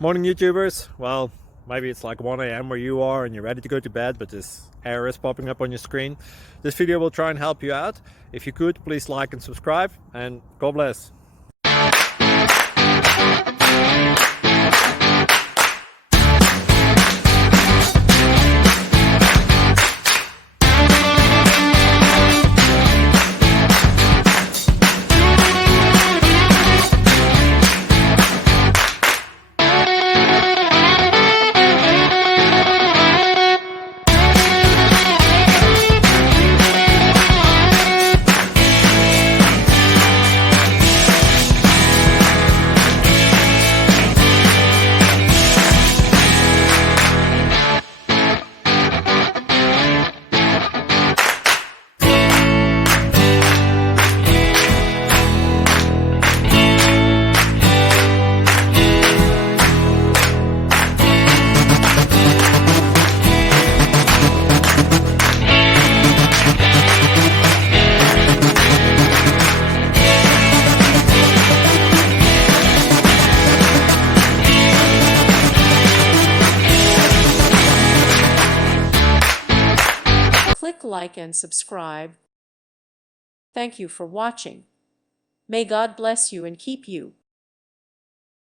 Morning YouTubers. Well, maybe it's like 1 a.m. where you are and you're ready to go to bed, but this error is popping up on your screen. This video will try and help you out. If you could, please like and subscribe, and God bless. Click like and subscribe. Thank you for watching. May God bless you and keep you.